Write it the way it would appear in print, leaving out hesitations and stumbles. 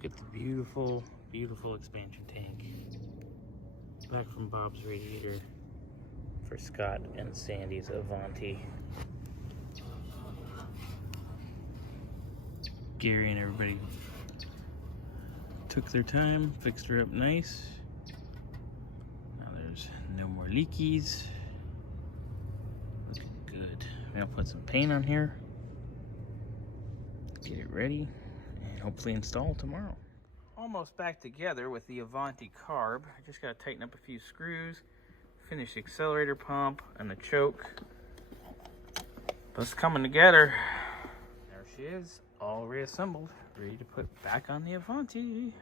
Look at the beautiful, beautiful expansion tank. Back from Bob's Radiator for Scott and Sandy's Avanti. Gary and everybody took their time, fixed her up nice. Now there's no more leakies. Looking good. I'll put some paint on here, get it ready, and hopefully install tomorrow. Almost back together with the Avanti carb. I just gotta tighten up a few screws, finish the accelerator pump and the choke. But it's coming together. There she is, all reassembled, ready to put back on the Avanti.